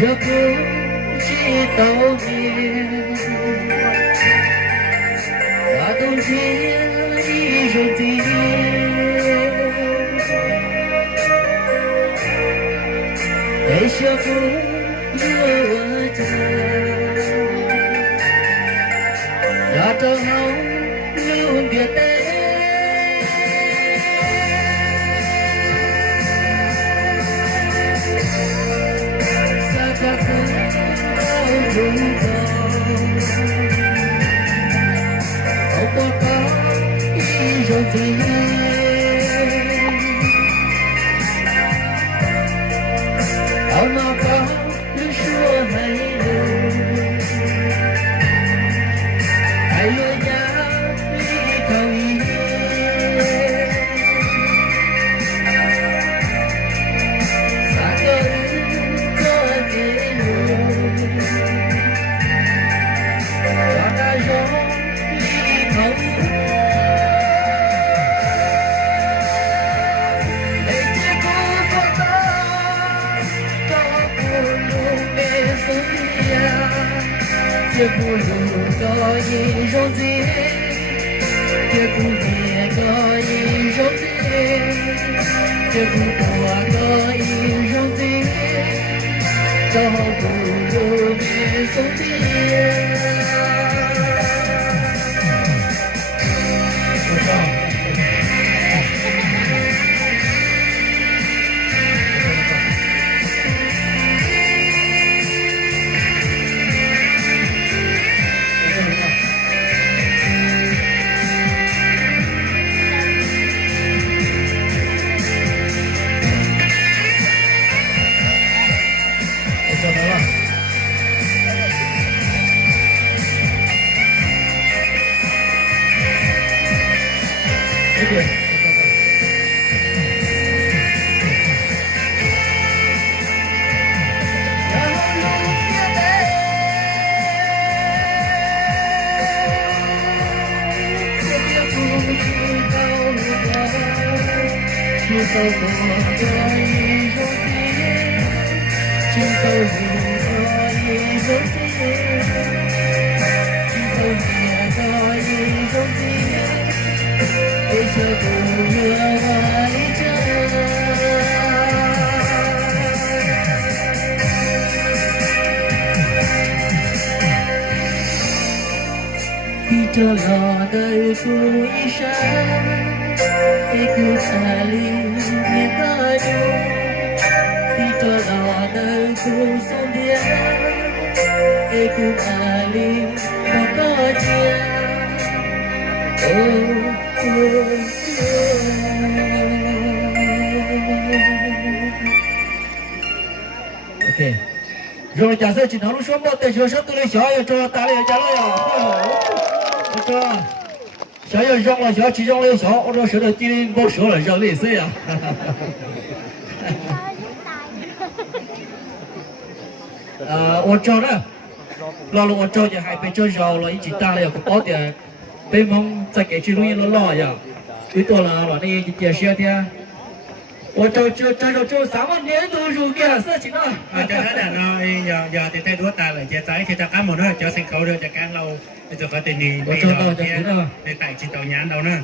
这不知道年，那冬天已入地，被小风落着，那正好留别带。好哪怕人说没人，还有压力讨厌，三个人做给人，让他容易讨厌。也不如可以容易，也不也可以容易，也不可以容易，都不如别容易。只走过这一种地，只走过一种地，只走过一种地，微笑不热爱着。披着浪的孤衣衫。一股彩里面的酒，披着老的古松点，一股彩里我的家。OK， 如果假设经常路说没得学生都来小要找打了家了呀，我说。想要让了小，其中了小，我这手头地不熟了，让累死呀！我找了，老了我找见还被这绕了，一起打了有个宝点，被蒙再给去录音了老呀，最多了那也是的。我这3万年都入给事情了。จะนั่นเนาะอย่าติดใจตัวตายเลยจะใจที่จะการหมดเนาะจะเซ็งเขาเด้อจะการเราจะเขาติดหนีในไต่จิตเอาหยานเราเนาะ